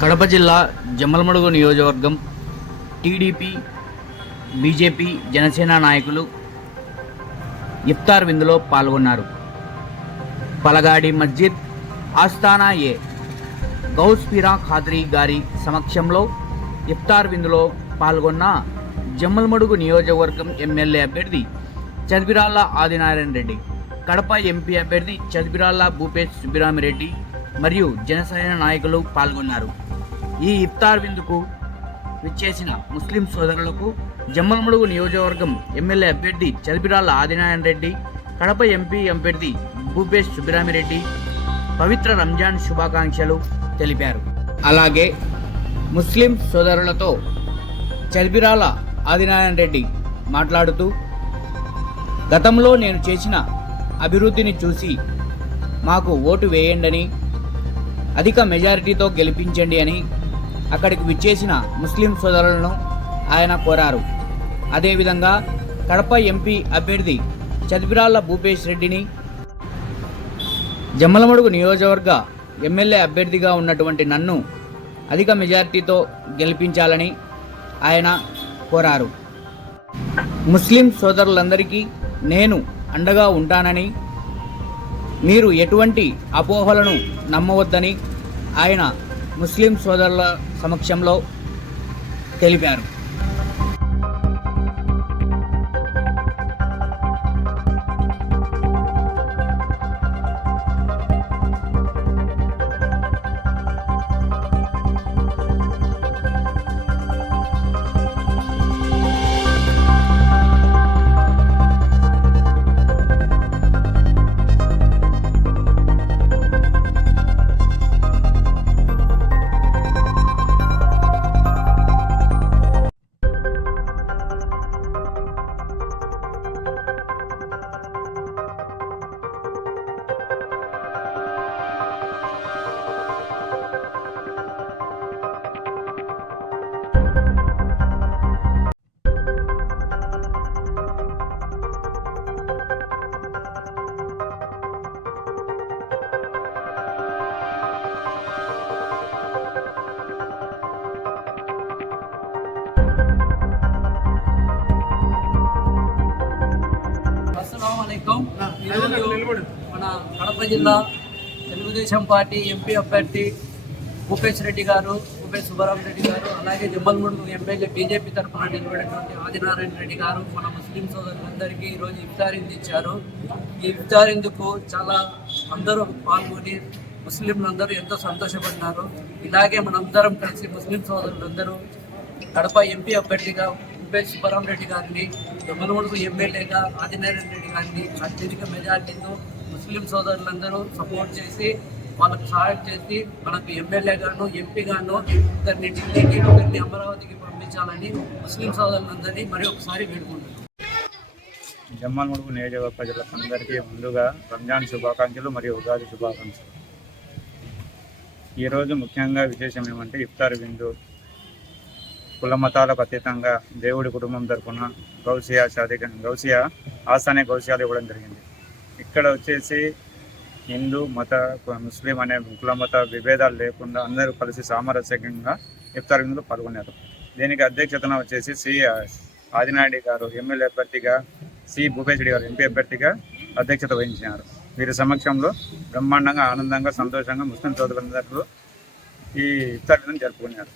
కడప జిల్లా జమ్మలమడుగు నియోజకవర్గం TDP BJP Janasena నాయకులు ఇఫ్తార్ విందులో పాల్గొన్నారు. పలగాడి మస్జిద్ ఆస్థానా ఏ గౌస్ పీరా ఖాద్రీ గారి సమక్షంలో ఇఫ్తార్ విందులో పాల్గొన్న జమ్మలమడుగు నియోజకవర్గం ఎమ్మెల్యే అభ్యర్థి చదివిరాళ్ళ ఆదినారాయణ రెడ్డి కడప ఎంపీ అభ్యర్థి చదివిరాళ్ళ భూపేష్ సుబ్బిరామిరెడ్డి మరియు జనసేన నాయకులు పాల్గొన్నారు. ఈ ఇఫ్తార్ విందుకు విచ్చేసిన ముస్లిం సోదరులకు జమ్మలమడుగు నియోజకవర్గం ఎమ్మెల్యే అభ్యర్థి చలిపిరాళ్ళ ఆదినారాయణ రెడ్డి కడప ఎంపీ అభ్యర్థి భూపేష్ సుబ్బిరామిరెడ్డి పవిత్ర రంజాన్ శుభాకాంక్షలు తెలిపారు. అలాగే ముస్లిం సోదరులతో చలిపిరాల ఆదినారాయణ రెడ్డి మాట్లాడుతూ గతంలో నేను చేసిన అభివృద్ధిని చూసి మాకు ఓటు వేయండని అధిక మెజారిటీతో గెలిపించండి అని అక్కడికి విచ్చేసిన ముస్లిం సోదరులను ఆయన కోరారు. అదేవిధంగా కడప ఎంపీ అభ్యర్థి చదిపిరాళ్ళ భూపేష్ రెడ్డిని జమ్మలమడుగు నియోజకవర్గ ఎమ్మెల్యే అభ్యర్థిగా ఉన్నటువంటి నన్ను అధిక మెజార్టీతో గెలిపించాలని ఆయన కోరారు. ముస్లిం సోదరులందరికీ నేను అండగా ఉంటానని మీరు ఎటువంటి అపోహలను నమ్మవద్దని ఆయన ముస్లిం సోదరుల సమక్షంలో తెలిపారు. ఈరోజు మన కడప జిల్లా తెలుగుదేశం పార్టీ ఎంపీ అభ్యర్థి భూపేష్ రెడ్డి గారు భూపేష్ సుబ్బారావు రెడ్డి గారు అలాగే జమ్మలమడుగు ఎమ్మెల్యే బీజేపీ తరఫున నిలబడినటువంటి ఆదినారాయణ రెడ్డి గారు మన ముస్లిం సోదరులందరికీ ఈరోజు ఇఫ్తారింది ఇచ్చారు. ఈ ఇఫ్తారిందుకు చాలా అందరూ పాల్గొని ముస్లింలందరూ ఎంతో సంతోషపడినారు ఇలాగే మనందరం కలిసి ముస్లిం సోదరులందరూ కడప ఎంపీ అభ్యర్థిగా ఉపేష్ సుబ్బరాం రెడ్డి గారిని దొంగలమూడుకు ఎమ్మెల్యేగా ఆదినారాయణ రెడ్డి గారిని అత్యధిక మెజార్టీతో ముస్లిం సోదరులందరూ సపోర్ట్ చేసి వాళ్ళకు సహాయం చేసి మనకు ఎమ్మెల్యే ఎంపీగాను ఇద్దరిని ఢిల్లీకి ఒకరిని అమరావతికి పంపించాలని ముస్లిం సోదరులందరినీ మరి ఒకసారి వేడుకుంటున్నాం. జమ్మన్ముడుగు నియోజకవర్గ ప్రజలందరికీ ముందుగా రంజాన్ శుభాకాంక్షలు మరియు ఉగాది శుభాకాంక్షలు. ఈరోజు ముఖ్యంగా విశేషం ఏమంటే ఇఫ్తార్ విందు. కుల మతాలకు అతీతంగా దేవుడి కుటుంబం తరఫున గౌసియా షాది గౌసియా ఆస్థానే గౌసియాలు ఇవ్వడం జరిగింది. ఇక్కడ వచ్చేసి హిందూ మత ముస్లిం అనే కుల మత విభేదాలు లేకుండా అందరూ కలిసి సామరస్యంగా ఇఫ్తార్ విందులో పాల్గొన్నారు. దీనికి అధ్యక్షతన వచ్చేసి సి ఆదినాయుడు గారు ఎమ్మెల్యే అభ్యర్థిగా సి భూపేష్ రెడ్డి గారు ఎంపీ అభ్యర్థిగా అధ్యక్షత వహించినారు. వీరి సమక్షంలో బ్రహ్మాండంగా ఆనందంగా సంతోషంగా ముస్లిం సోదరులందరూ ఈ ఇఫ్తార్ విందును జరుపుకున్నారు.